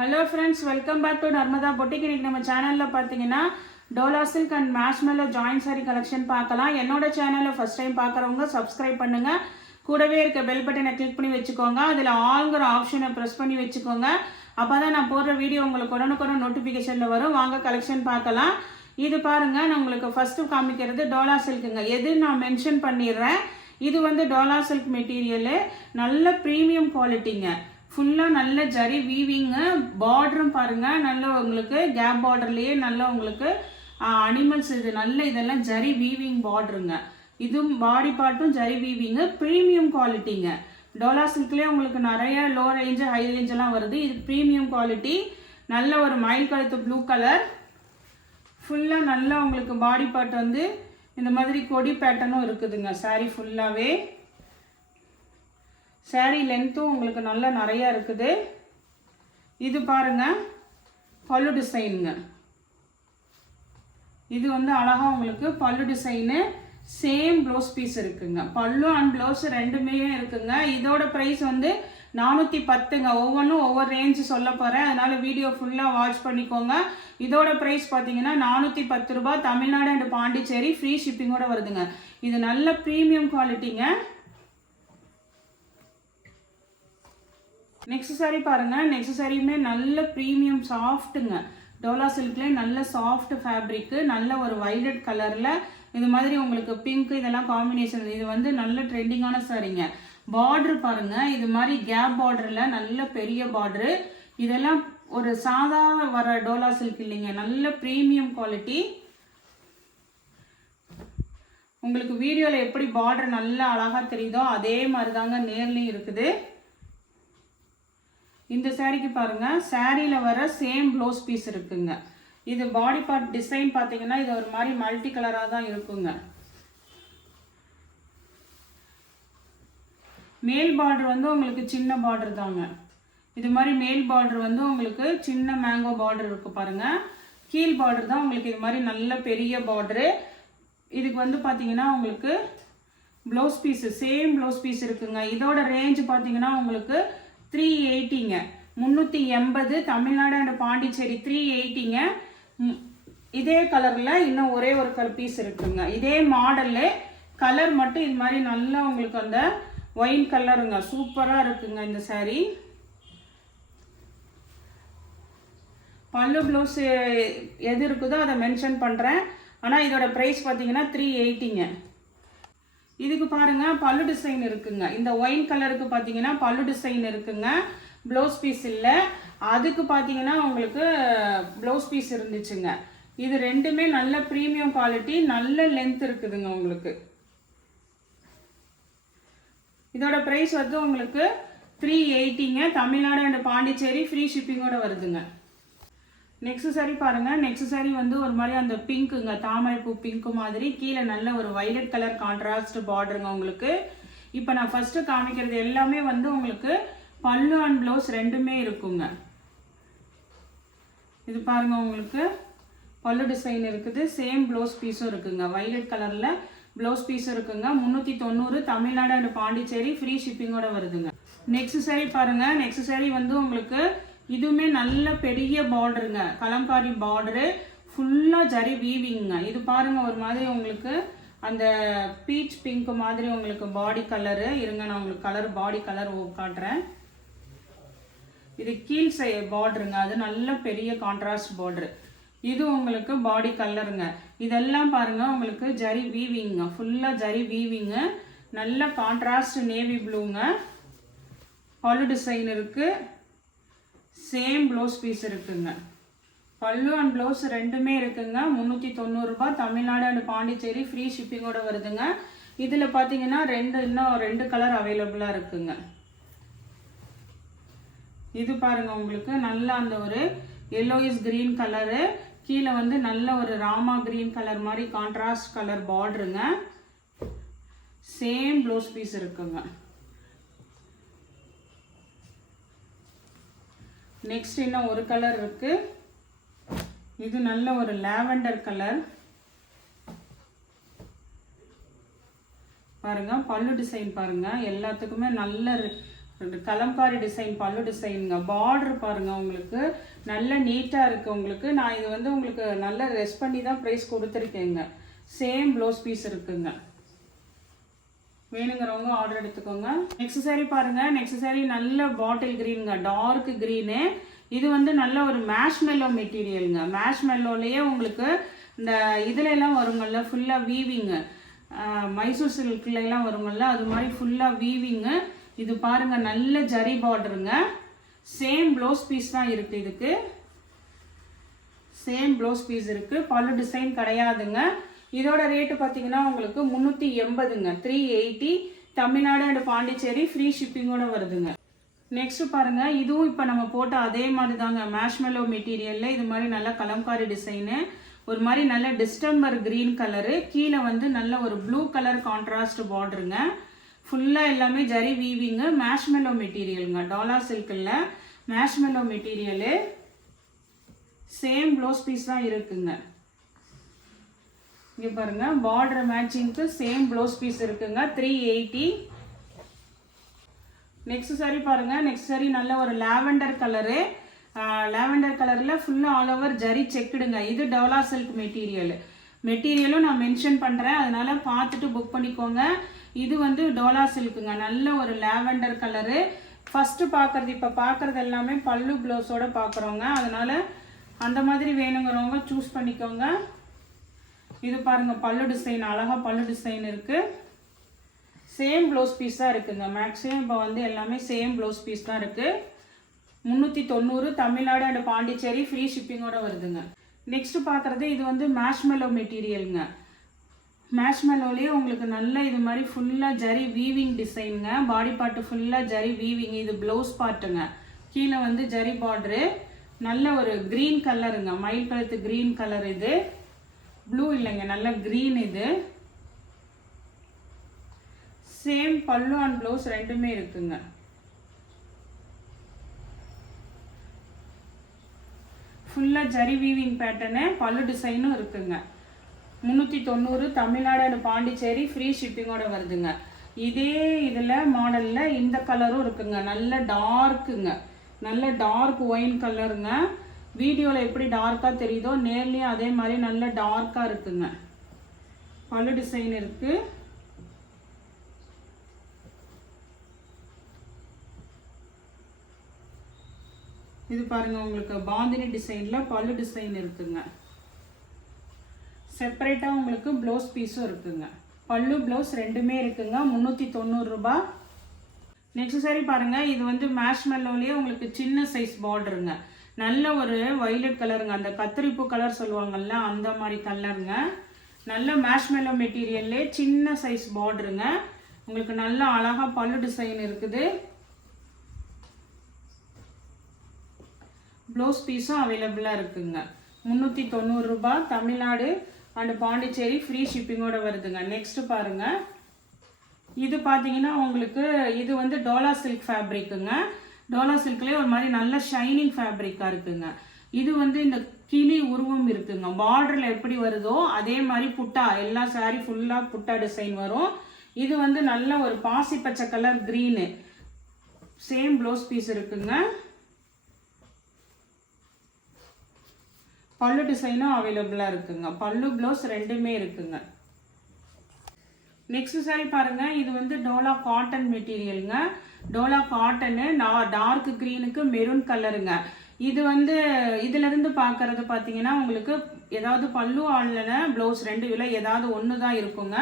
Hello friends, welcome back to Narmada Boutique. இன்னைக்கு நம்ம சேனல்ல பாத்தீங்கன்னா Dola silk and marshmallow joint saree collection பார்க்கலாம். என்னோட சேனலை ஃபர்ஸ்ட் டைம் பார்க்குறவங்க சப்ஸ்கிரைப் பண்ணுங்க. கூடவே இருக்க பெல் பட்டனை கிளிக் பண்ணி வச்சுக்கோங்க. அதில் ஆல்ங்கிற ஆப்ஷனை ப்ரெஸ் பண்ணி வச்சுக்கோங்க. அப்பதான் நான் போடுற வீடியோ உங்களுக்கு உடனுக்குடன் நோட்டிஃபிகேஷன்ல வரும். வாங்க கலெக்ஷன் பார்க்கலாம். இது பாருங்க, நான் உங்களுக்கு ஃபர்ஸ்ட் காமிக்கிறது டோலா சில்க்குங்க. எது நான் மென்ஷன் பண்ணிடுறேன். இது வந்து டோலா சில்க் மெட்டீரியல், நல்ல ப்ரீமியம் குவாலிட்டிங்க. ஃபுல்லாக நல்ல ஜரி வீவிங்கு, பார்டரும் பாருங்கள், நல்ல உங்களுக்கு கேப் பார்டர்லேயே நல்ல உங்களுக்கு அனிமல்ஸ் இது நல்ல இதெல்லாம் ஜரி வீவிங் பார்டருங்க. இதுவும் பாடி பார்ட்டும் ஜரி வீவிங்கு, ப்ரீமியம் குவாலிட்டிங்க. டோலா சில்க்லேயே உங்களுக்கு நிறைய லோ ரேஞ்சு ஹை ரேஞ்செல்லாம் வருது. இது ப்ரீமியம் குவாலிட்டி, நல்ல ஒரு மயில் கழுத்து ப்ளூ கலர். ஃபுல்லாக நல்லா உங்களுக்கு பாடி பார்ட் வந்து இந்த மாதிரி கொடி பேட்டர்னும் இருக்குதுங்க. சாரீ ஃபுல்லாகவே saree லென்த்தும் உங்களுக்கு நல்லா நிறையா இருக்குது. இது பாருங்க பல்லு டிசைனுங்க. இது வந்து அழகா உங்களுக்கு பல்லு டிசைனு, சேம் ப்ளவுஸ் பீஸ் இருக்குங்க. பல்லு அண்ட் ப்ளவுஸ் ரெண்டுமே இருக்குங்க. இதோட ப்ரைஸ் வந்து 410ங்க. ஒவ்வொன்றும் ஒவ்வொரு ரேஞ்சு சொல்ல போகிறேன், அதனால வீடியோ ஃபுல்லாக வாட்ச் பண்ணிக்கோங்க. இதோட ப்ரைஸ் பார்த்தீங்கன்னா 410 ரூபாய். தமிழ்நாடு அண்ட் பாண்டிச்சேரி ஃப்ரீ ஷிப்பிங்கோட வருதுங்க. இது நல்ல ப்ரீமியம் குவாலிட்டிங்க. நெக்ஸ்ட் சாரீ பாருங்க. நெக்ஸ்ட் சாரியுமே நல்ல ப்ரீமியம் சாஃப்ட்டுங்க. டோலா சில்க்லேயே நல்ல சாஃப்ட் ஃபேப்ரிக்கு, நல்ல ஒரு வைலட் கலரில் இது மாதிரி உங்களுக்கு பிங்க் இதெல்லாம் காம்பினேஷன். இது வந்து நல்ல ட்ரெண்டிங்கான சாரீங்க. பார்டர் பாருங்க, இது மாதிரி கேப் பார்டரில் நல்ல பெரிய பார்டரு. இதெல்லாம் ஒரு சாதாரண வர டோலா சில்க் இல்லைங்க, நல்ல ப்ரீமியம் குவாலிட்டி. உங்களுக்கு வீடியோவில் எப்படி பார்டர் நல்லா அழகாக தெரியுதோ அதே மாதிரி தாங்க நேர்லையும் இருக்குது. இந்த சாரீக்கு பாருங்க, சாரியில வர சேம் ப்ளவுஸ் பீஸ் இருக்குங்க. இது பாடி பார்ட் டிசைன் பார்த்தீங்கன்னா இது ஒரு மாதிரி மல்டி கலராக தான் இருக்குங்க. மேல் பார்டர் வந்து உங்களுக்கு சின்ன பார்டர் தாங்க. இது மாதிரி மேல் பார்டர் வந்து உங்களுக்கு சின்ன மேங்கோ பார்டர் இருக்கு பாருங்க. கீழ் பார்டர் தான் உங்களுக்கு இது மாதிரி நல்ல பெரிய பார்டரு. இதுக்கு வந்து பார்த்தீங்கன்னா உங்களுக்கு blouse piece same blouse piece இருக்குங்க. இதோட ரேஞ்ச் பார்த்தீங்கன்னா உங்களுக்கு 380ங்க. 380 தமிழ்நாடு அண்ட் பாண்டிச்சேரி 380ங்க. இதே கலரில் இன்னும் ஒரே ஒரு கலர் பீஸ் இருக்குங்க. இதே மாடல்ல கலர் மட்டும் இது மாதிரி நல்லா உங்களுக்கு அந்த ஒயின் கலருங்க. சூப்பராக இருக்குங்க இந்த சாரீ. பல்லு ப்ளவுஸ் எது இருக்குதோ அதை மென்ஷன் பண்ணுறேன். ஆனால் இதோட ப்ரைஸ் பார்த்தீங்கன்னா 380ங்க. இதுக்கு பாருங்க பல்லு டிசைன் இருக்குங்க. இந்த ஒயின் கலருக்கு பார்த்தீங்கன்னா பல்லு டிசைன் இருக்குங்க. ப்ளவுஸ் பீஸ் இல்லை. அதுக்கு பார்த்தீங்கன்னா உங்களுக்கு ப்ளவுஸ் பீஸ் இருந்துச்சுங்க. இது ரெண்டுமே நல்ல ப்ரீமியம் குவாலிட்டி, நல்ல லென்த் இருக்குதுங்க உங்களுக்கு. இதோட ப்ரைஸ் வந்து உங்களுக்கு 380ங்க. தமிழ்நாடு அண்ட் பாண்டிச்சேரி ஃப்ரீ ஷிப்பிங்கோட வருதுங்க. நெக்ஸ்ட் சாரீ பாருங்க. நெக்ஸ்ட் சாரீ வந்து ஒரு மாதிரி அந்த பிங்க்குங்க, தாமரைப்பூ பிங்க்கு மாதிரி, கீழே நல்ல ஒரு வைலட் கலர் கான்ட்ராஸ்ட் பார்டருங்க உங்களுக்கு. இப்போ நான் ஃபர்ஸ்ட் காமிக்கிறது எல்லாமே வந்து உங்களுக்கு பல்லு அண்ட் ப்ளவுஸ் ரெண்டுமே இருக்குங்க. இது பாருங்க உங்களுக்கு பல்லு டிசைன் இருக்குது, சேம் ப்ளவுஸ் பீஸும் இருக்குங்க. வைலட் கலர்ல ப்ளவுஸ் பீஸும் இருக்குங்க. 390 தமிழ்நாடு அண்ட் பாண்டிச்சேரி ஃப்ரீ ஷிப்பிங்கோட வருதுங்க. நெக்ஸ்ட் சாரீ பாருங்க. நெக்ஸ்ட் சாரீ வந்து உங்களுக்கு இதுவுமே நல்ல பெரிய பார்டருங்க, கலம்காரி பார்டரு, ஃபுல்லாக ஜரி வீவிங்க. இது பாருங்க ஒரு மாதிரி உங்களுக்கு அந்த பீச் பிங்க் மாதிரி உங்களுக்கு பாடி கலரு. இருங்க நான் உங்களுக்கு கலர் பாடி கலர் காட்டுறேன். இது கீழ் பார்டருங்க, அது நல்ல பெரிய கான்ட்ராஸ்ட் பார்டரு. இது உங்களுக்கு பாடி கலருங்க. இதெல்லாம் பாருங்க உங்களுக்கு ஜரி வீவிங்க, ஃபுல்லாக ஜரி வீவிங்க, நல்ல கான்ட்ராஸ்ட் நேவி ப்ளூங்க. பல்லு டிசைன் இருக்கு, சேம் ப்ளவுஸ் பீஸ் இருக்குங்க. பல்லு அண்ட் ப்ளவுஸ் ரெண்டுமே இருக்குங்க. 390 ரூபாய். தமிழ்நாடு அண்ட் பாண்டிச்சேரி ஃப்ரீ ஷிப்பிங்கோட வருதுங்க. இதில் பார்த்தீங்கன்னா இன்னும் ரெண்டு கலர் அவைலபிளாக இருக்குங்க. இது பாருங்க உங்களுக்கு நல்ல அந்த ஒரு எல்லோயிஸ் கிரீன் கலரு, கீழே வந்து நல்ல ஒரு ராமா கிரீன் கலர் மாதிரி கான்ட்ராஸ்ட் கலர் பார்டருங்க. சேம் ப்ளவுஸ் பீஸ் இருக்குங்க. நெக்ஸ்ட் இன்னும் ஒரு கலர் இருக்கு. இது நல்ல ஒரு லாவெண்டர் கலர் பாருங்க. பல்லு டிசைன் பாருங்க, எல்லாத்துக்குமே நல்ல கலம்காரி டிசைன் பல்லு டிசைனுங்க. பார்டர் பாருங்கள் உங்களுக்கு நல்ல நீட்டாக இருக்குது. உங்களுக்கு நான் இது வந்து உங்களுக்கு நல்ல ரெஸ்ட் பண்ணி தான் ப்ரைஸ் கொடுத்துருக்கேங்க. சேம் ப்ளவுஸ் பீஸ் இருக்குங்க. வேணுங்கிறவங்க ஆர்டர் எடுத்துக்கோங்க. நெக்ஸ்ட் சாரீ பாருங்கள். நெக்ஸ்ட் சாரீ நல்ல பாட்டில் க்ரீனுங்க, டார்க் க்ரீனு. இது வந்து நல்ல ஒரு மேஷ்மெல்லோ மெட்டீரியலுங்க. மேஷ்மெல்லோலேயே உங்களுக்கு இந்த இதுலலாம் வருங்கள்ல ஃபுல்லாக வீவிங்கு, மைசூர் சில்க்லாம் வருங்கள்ல அது மாதிரி ஃபுல்லாக வீவிங்கு. இது பாருங்கள் நல்ல ஜரி பார்டருங்க. சேம் ப்ளவுஸ் பீஸ் தான் இருக்குது. இதுக்கு சேம் ப்ளவுஸ் பீஸ் இருக்குது. பல்லு டிசைன் கிடையாதுங்க. இதோட ரேட்டு பார்த்தீங்கன்னா உங்களுக்கு 380ங்க. 380 தமிழ்நாடு அண்ட் பாண்டிச்சேரி ஃப்ரீ ஷிப்பிங்கோட வருதுங்க. நெக்ஸ்ட் பாருங்க. இதுவும் இப்போ நம்ம போட்ட அதே மாதிரி தாங்க, மேஷ்மெல்லோ மெட்டீரியலில் இது மாதிரி நல்ல கலம்காரி டிசைனு. ஒரு மாதிரி நல்ல டிஸ்டம்பர் க்ரீன் கலரு, கீழே வந்து நல்ல ஒரு ப்ளூ கலர் கான்ட்ராஸ்ட் பார்டருங்க. ஃபுல்லாக எல்லாமே ஜரி வீவிங்கு, மேஷ்மெல்லோ மெட்டீரியலுங்க. டாலா சில்கில் marshmallow material. Same blouse piece தான் இருக்குங்க. இங்கே பாருங்க பார்டர் மேட்சிங்க்கு சேம் ப்ளவுஸ் பீஸ் இருக்குங்க. 380. நெக்ஸ்ட் சாரி பாருங்க. நெக்ஸ்ட் சாரி நல்ல ஒரு லாவெண்டர் கலரு. லாவெண்டர் கலரில் ஃபுல்லாக ஆல் ஓவர் ஜரி செக்குடுங்க. இது டோலா சில்க் மெட்டீரியலும் நான் மென்ஷன் பண்ணுறேன், அதனால பார்த்துட்டு புக் பண்ணிக்கோங்க. இது வந்து டோலா சில்க்குங்க. நல்ல ஒரு லாவெண்டர் கலரு. ஃபஸ்ட்டு பார்க்குறது இப்போ பார்க்குறது எல்லாமே பல்லு ப்ளவுஸோடு பார்க்குறோங்க, அதனால் அந்த மாதிரி வேணுங்கிறவங்க சூஸ் பண்ணிக்கோங்க. இது பாருங்கள் பல்லு டிசைன், அழகாக பல்லு டிசைன் இருக்குது. சேம் ப்ளவுஸ் பீஸ் தான் இருக்குங்க. மேக்ஸிமம் இப்போ வந்து எல்லாமே சேம் ப்ளவுஸ் பீஸ் தான் இருக்குது. 390 தமிழ்நாடு அண்ட் பாண்டிச்சேரி ஃப்ரீ ஷிப்பிங்கோட வருதுங்க. நெக்ஸ்ட் பார்க்குறது இது வந்து மேஷ்மெல்லோ மெட்டீரியலுங்க. மேஷ்மெல்லோலேயே உங்களுக்கு நல்ல இது மாதிரி ஃபுல்லாக ஜரி வீவிங் டிசைனுங்க. பாடி பார்ட்டு ஃபுல்லாக ஜரி வீவிங். இது ப்ளவுஸ் பார்ட்டுங்க. கீழே வந்து ஜரி பார்டரு. நல்ல ஒரு க்ரீன் கலருங்க, மயில் கழுத்து க்ரீன் கலர். இது ப்ளூ இல்லைங்க, நல்ல க்ரீன். இது சேம் பல்லு அண்ட் ப்ளவுஸ் ரெண்டுமே இருக்குங்க. ஃபுல்லாக ஜரி வீவிங் பேட்டர்னு, பல்லு டிசைனும் இருக்குங்க. 390 தமிழ்நாடு அண்ட் பாண்டிச்சேரி ஃப்ரீ ஷிப்பிங்கோட வருதுங்க. இதே இதில் மாடலில் இந்த கலரும் இருக்குங்க. நல்ல டார்க்குங்க, நல்ல டார்க் ஒயின் கலருங்க. வீடியோவில் எப்படி டார்க்காக தெரியுதோ நேர்லேயும் அதே மாதிரி நல்ல டார்க்காக இருக்குங்க. பல்லு டிசைன் இருக்குது. இது பாருங்க உங்களுக்கு பாந்தினி டிசைனில் பல்லு டிசைன் இருக்குங்க. செப்பரேட்டாக உங்களுக்கு ப்ளவுஸ் பீஸும் இருக்குங்க. பல்லு ப்ளவுஸ் ரெண்டுமே இருக்குங்க. 390 ரூபாய். நெக்ஸ்ட் சாரி பாருங்கள். இது வந்து மேஷ்மெல்லோலேயே உங்களுக்கு சின்ன சைஸ் பார்டருங்க. நல்ல ஒரு வைலட் கலருங்க, அந்த கத்திரிப்பூ கலர் சொல்லுவாங்கல்ல அந்த மாதிரி கலருங்க. நல்ல மேஷ்மெல்லோ மெட்டீரியல்லே சின்ன சைஸ் பார்டருங்க. உங்களுக்கு நல்ல அழகாக பல்லு டிசைன் இருக்குது. ப்ளவுஸ் பீஸும் அவைலபிளாக இருக்குங்க. 390 ரூபாய் தமிழ்நாடு அண்ட் பாண்டிச்சேரி ஃப்ரீ ஷிப்பிங்கோட வருதுங்க. நெக்ஸ்ட் பாருங்க. இது பார்த்தீங்கன்னா உங்களுக்கு இது வந்து டோலா சில்க் ஃபேப்ரிக்குங்க. டோலா சில்க்லேயே ஒரு மாதிரி நல்ல ஷைனிங் ஃபேப்ரிக்காக இருக்குங்க. இது வந்து இந்த கிளி உருவம் இருக்குங்க. பார்டரில் எப்படி வருதோ அதே மாதிரி புட்டா, எல்லா சாரீ ஃபுல்லாக புட்டா டிசைன் வரும். இது வந்து நல்ல ஒரு பாசி பச்சை colour green. Same blouse piece இருக்குங்க. பல்லு டிசைனும் அவைலபிளாக இருக்குங்க. பல்லு ப்ளவுஸ் ரெண்டுமே இருக்குங்க. நெக்ஸ்ட் சாரி பாருங்க. இது வந்து டோலா காட்டன் மெட்டீரியலுங்க. டோலா காட்டனு டார்க் க்ரீனுக்கு மெரூன் கலருங்க. இது வந்து இதிலிருந்து பார்க்கறது பார்த்தீங்கன்னா உங்களுக்கு ஏதாவது பல்லு ஆன்லைன ப்ளவுஸ் ரெண்டு விலை ஏதாவது ஒன்று தான் இருக்குங்க.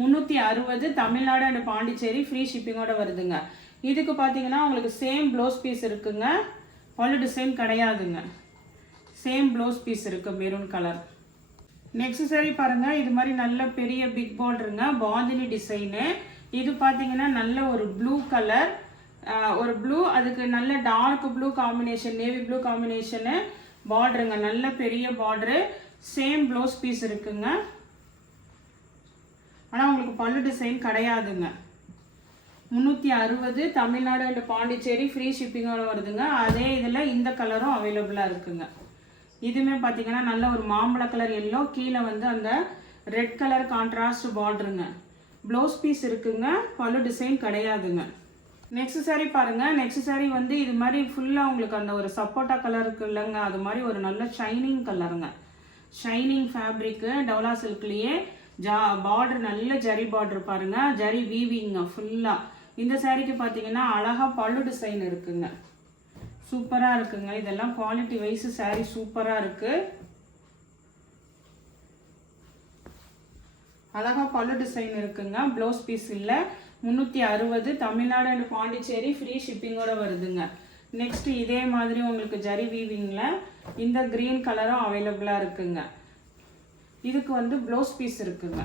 360 தமிழ்நாடு அண்ட் பாண்டிச்சேரி ஃப்ரீ ஷிப்பிங்கோட வருதுங்க. இதுக்கு பார்த்தீங்கன்னா உங்களுக்கு சேம் ப்ளவுஸ் பீஸ் இருக்குங்க. பல்லு டிசைன் கிடையாதுங்க. சேம் ப்ளவுஸ் பீஸ் இருக்குது மெரூன் கலர். நெக்ஸ்ட் சாரி பாருங்கள். இது மாதிரி நல்ல பெரிய பிக் பார்டருங்க. பாந்தினி டிசைனு. இது பார்த்தீங்கன்னா நல்ல ஒரு ப்ளூ கலர், ஒரு ப்ளூ அதுக்கு நல்ல dark blue combination, navy blue combination பார்டருங்க. நல்ல பெரிய பார்டரு. சேம் ப்ளவுஸ் பீஸ் இருக்குங்க. ஆனால் உங்களுக்கு பல்லு டிசைன் கிடையாதுங்க. 360 தமிழ்நாடு அண்ட் பாண்டிச்சேரி ஃப்ரீ ஷிப்பிங்கோட வருதுங்க. அதே இதில் இந்த கலரும் அவைலபிளாக இருக்குங்க. இதுவுமே பார்த்தீங்கன்னா நல்ல ஒரு மாம்பழ கலர் எல்லோ, கீழே வந்து அந்த ரெட் கலர் கான்ட்ராஸ்ட் பார்டருங்க. ப்ளவுஸ் பீஸ் இருக்குங்க. பல்லு டிசைன் கிடையாதுங்க. நெக்ஸ்ட் saree பாருங்க. நெக்ஸ்ட் saree வந்து இது மாதிரி ஃபுல்லா உங்களுக்கு அந்த ஒரு சப்போட்டா கலர் இருக்கு இல்லைங்க, அது மாதிரி ஒரு நல்ல ஷைனிங் கலருங்க. ஷைனிங் ஃபேப்ரிக் டவுலா சில்க்லயே பார்டர் நல்ல ஜரி பார்டர் பாருங்க, ஜரி வீவிங்க ஃபுல்லா. இந்த சாரிக்கு பார்த்தீங்கன்னா அழகா பல்லு டிசைன் இருக்குங்க, சூப்பரா இருக்குங்க. இதெல்லாம் குவாலிட்டி வைஸ் saree சூப்பரா இருக்கு. அழகா பல்லு டிசைன் இருக்குங்க. ப்ளவுஸ் பீஸ் இல்லை. 360 தமிழ்நாடு அண்ட் பாண்டிச்சேரி ஃப்ரீ ஷிப்பிங்கோட வருதுங்க. நெக்ஸ்ட் இதே மாதிரி உங்களுக்கு ஜரி வீவிங்ல இந்த கிரீன் கலரும் அவைலபிளா இருக்குங்க. இதுக்கு வந்து ப்ளவுஸ் பீஸ் இருக்குங்க.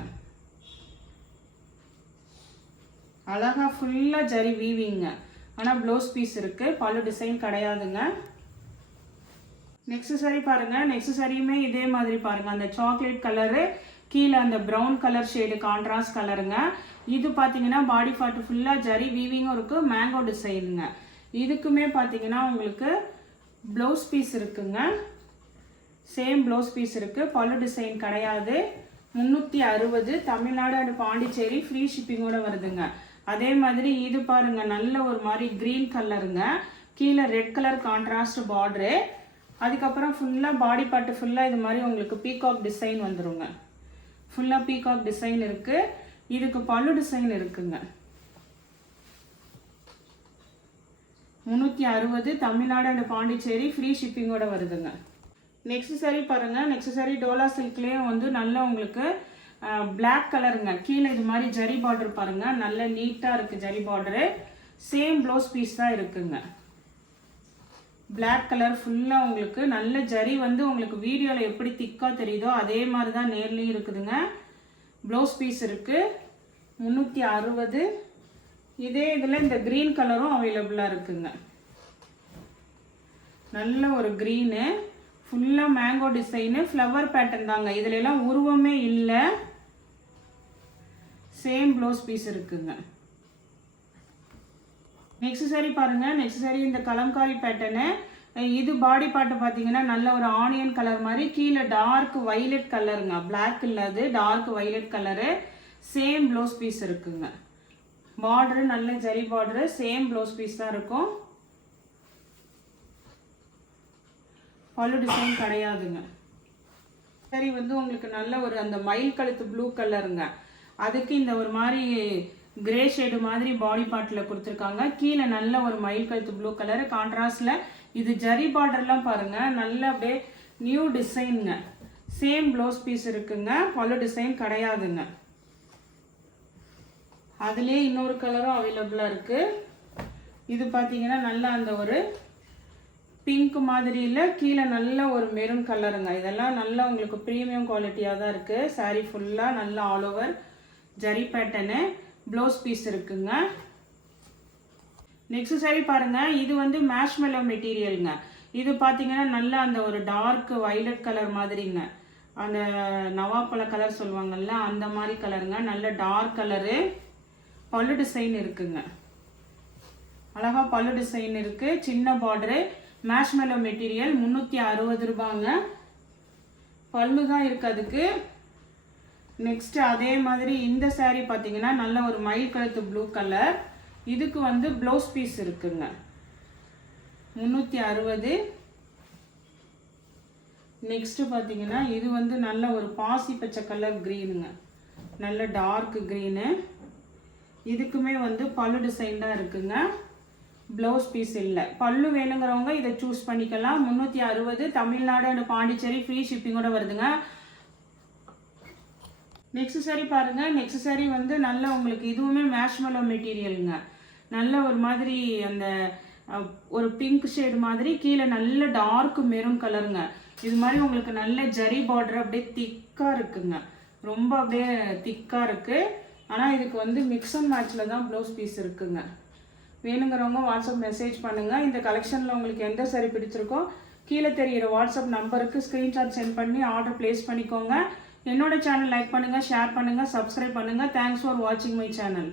அழகா ஃபுல்லா ஜரி வீவிங்க, ஆனா ப்ளவுஸ் பீஸ் இருக்கு, பல்லு டிசைன் கிடையாதுங்க. நெக்ஸ்ட் saree பாருங்க. நெக்ஸ்ட் சாரியுமே இதே மாதிரி பாருங்க, அந்த சாக்லேட் கலரு கீழே அந்த ப்ரௌன் கலர் ஷேடு கான்ட்ராஸ்ட் கலருங்க. இது பார்த்தீங்கன்னா பாடி பார்ட் ஃபுல்லாக ஜரி வீவிங்கும் இருக்கு, மேங்கோ டிசைனுங்க. இதுக்குமே பார்த்தீங்கன்னா உங்களுக்கு ப்ளவுஸ் பீஸ் இருக்குங்க, சேம் ப்ளவுஸ் பீஸ் இருக்கு, பல்லு டிசைன் கிடையாது. 360 தமிழ்நாடு அண்ட் பாண்டிச்சேரி ஃப்ரீ ஷிப்பிங்கோட வருதுங்க. அதே மாதிரி இது பாருங்க, நல்ல ஒரு மாதிரி கிரீன் கலருங்க, கீழே ரெட் கலர் கான்ட்ராஸ்ட் பார்டரு. அதுக்கப்புறம் ஃபுல்லாக பாடி பார்ட் ஃபுல்லாக இது மாதிரி உங்களுக்கு பீகாக் டிசைன் வந்துருங்க. ஃபுல்லாக பீகாக் டிசைன் இருக்கு. இதுக்கு பல்லு டிசைன் இருக்குங்க. 360 தமிழ்நாடு அண்ட் பாண்டிச்சேரி ஃப்ரீ ஷிப்பிங்கோட வருதுங்க. நெக்ஸ்ட் saree பாருங்க. நெக்ஸ்ட் saree டோலா சில்க்லேயே வந்து நல்ல உங்களுக்கு பிளாக் கலருங்க, கீழே இது மாதிரி ஜரி பார்டர் பாருங்க, நல்ல நீட்டாக இருக்கு zari border. Same blouse piece தான் இருக்குங்க. பிளாக் கலர் ஃபுல்லாக உங்களுக்கு நல்ல ஜரி வந்து உங்களுக்கு வீடியோவில் எப்படி திக்காக தெரியுதோ அதே மாதிரி தான் நேர்லேயும் இருக்குதுங்க. ப்ளவுஸ் பீஸ் இருக்கு 360. இதே இதில் இந்த க்ரீன் கலரும் அவைலபிளாக இருக்குங்க. நல்ல ஒரு க்ரீனு, ஃபுல்லாக மேங்கோ டிசைனு, ஃப்ளவர் பேட்டர்ன் தாங்க. இதுல எல்லாம் உருவமே இல்லை, சேம் ப்ளவுஸ் பீஸ் இருக்குங்க. நெக்ஸ்ட் saree பாருங்க. நெக்ஸ்ட் saree இந்த கலம்காரி பேட்டர்னு. இது பாடி பார்ட் பார்த்தீங்கன்னா நல்ல ஒரு ஆனியன் கலர் மாதிரி, கீழே டார்க் வைலட் கலருங்க, பிளாக் இல்லாது dark violet colour. Same blouse piece இருக்குங்க. பார்டரு நல்ல zari border, same blouse piece தான் இருக்கும், பல்லு டிசைன் கிடையாதுங்க. சரி வந்து உங்களுக்கு நல்ல ஒரு அந்த மயில் கழுத்து ப்ளூ கலருங்க, அதுக்கு இந்த ஒரு மாதிரி கிரே ஷேடு மாதிரி பாடி பார்ட்டில் கொடுத்துருக்காங்க. கீழே நல்ல ஒரு மயில் கழுத்து ப்ளூ கலர் கான்ட்ராஸ்டில். இது ஜரி பார்டர்லாம் பாருங்க, நல்ல அப்படியே நியூ டிசைனுங்க. சேம் ப்ளவுஸ் பீஸ் இருக்குங்க, பல்லு டிசைன் கிடையாதுங்க. அதுலேயே இன்னொரு கலரும் அவைலபிளாக இருக்கு. இது பார்த்தீங்கன்னா நல்லா அந்த ஒரு பிங்க் மாதிரி இல்லை, கீழே நல்ல ஒரு மெரூன் கலருங்க. இதெல்லாம் நல்லா உங்களுக்கு ப்ரீமியம் குவாலிட்டியாக தான் இருக்குது. சாரீ ஃபுல்லாக நல்லா all over zari pattern, blouse piece இருக்குங்க. நெக்ஸ்ட் saree பாருங்க. இது வந்து மேஷ்மெல்லோ மெட்டீரியலுங்க. இது பார்த்தீங்கன்னா நல்லா அந்த ஒரு டார்க் வைலட் கலர் மாதிரிங்க, அந்த நவாப்பழ கலர் சொல்லுவாங்கல்ல அந்த மாதிரி கலருங்க, நல்ல டார்க் கலரு. பல்லு டிசைன் இருக்குங்க, அழகா பல்லு டிசைன் இருக்கு, சின்ன பார்டரு, மேஷ்மெல்லோ மெட்டீரியல். 360 ரூபாங்க, பல்லு தான் இருக்கு அதுக்கு. நெக்ஸ்ட் அதே மாதிரி இந்த saree பார்த்தீங்கன்னா நல்ல ஒரு மயில் கழுத்து ப்ளூ கலர். இதுக்கு வந்து ப்ளவுஸ் பீஸ் இருக்குங்க. 360. நெக்ஸ்ட் பார்த்தீங்கன்னா இது வந்து நல்ல ஒரு பாசி பச்சை கலர் க்ரீனுங்க, நல்ல டார்க் க்ரீனு. இதுக்குமே வந்து பல்லு டிசைன் தான் இருக்குங்க, ப்ளவுஸ் பீஸ் இல்லை. பல்லு வேணுங்கிறவங்க இதை சூஸ் பண்ணிக்கலாம். 360 தமிழ்நாடு அண்ட் பாண்டிச்சேரி ஃப்ரீ ஷிப்பிங்கோட வருதுங்க. நெக்ஸ்ட் saree பாருங்க. நெக்ஸ்ட் saree வந்து நல்ல உங்களுக்கு இதுவுமே மேஷ்மெல்லோ மெட்டீரியலுங்க, நல்ல ஒரு மாதிரி அந்த ஒரு பிங்க் ஷேடு மாதிரி, கீழே நல்ல டார்க் மெரூன் கலருங்க. இது மாதிரி உங்களுக்கு நல்ல ஜரி பார்டர் அப்படியே திக்காக இருக்குங்க, ரொம்ப அப்படியே திக்காக இருக்கு. ஆனால் இதுக்கு வந்து மிக்ஸ் அண்ட் மேட்ச்சில் தான் ப்ளவுஸ் பீஸ் இருக்குங்க. வேணுங்கிறவங்க வாட்ஸ்அப் மெசேஜ் பண்ணுங்கள். இந்த கலெக்ஷனில் உங்களுக்கு எந்த saree பிடிச்சிருக்கோ கீழே தெரிகிற வாட்ஸ்அப் நம்பருக்கு ஸ்க்ரீன்ஷாட் சென்ட் பண்ணி ஆர்டர் ப்ளேஸ் பண்ணிக்கோங்க. என்னோட சேனல் லைக் பண்ணுங்கள், ஷேர் பண்ணுங்கள், சப்ஸ்கிரைப் பண்ணுங்கள். தேங்க்ஸ் ஃபார் வாட்சிங் மை சேனல்.